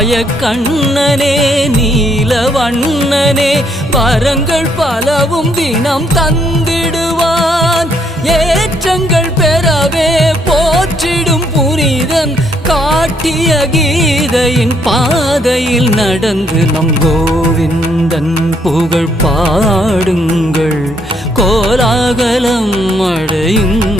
மாய கண்ணனே நீலவண்ணனே வரங்கள் பலவும் தினம் தந்திடுவான். ஏற்றங்கள் பெறவே போற்றிடும் புனிதன் காட்டிய கீதையின் பாதையில் நடந்து நம் கோவிந்தன் புகழ் பாடுங்கள். கோலாகலம் அடையுங்கள்.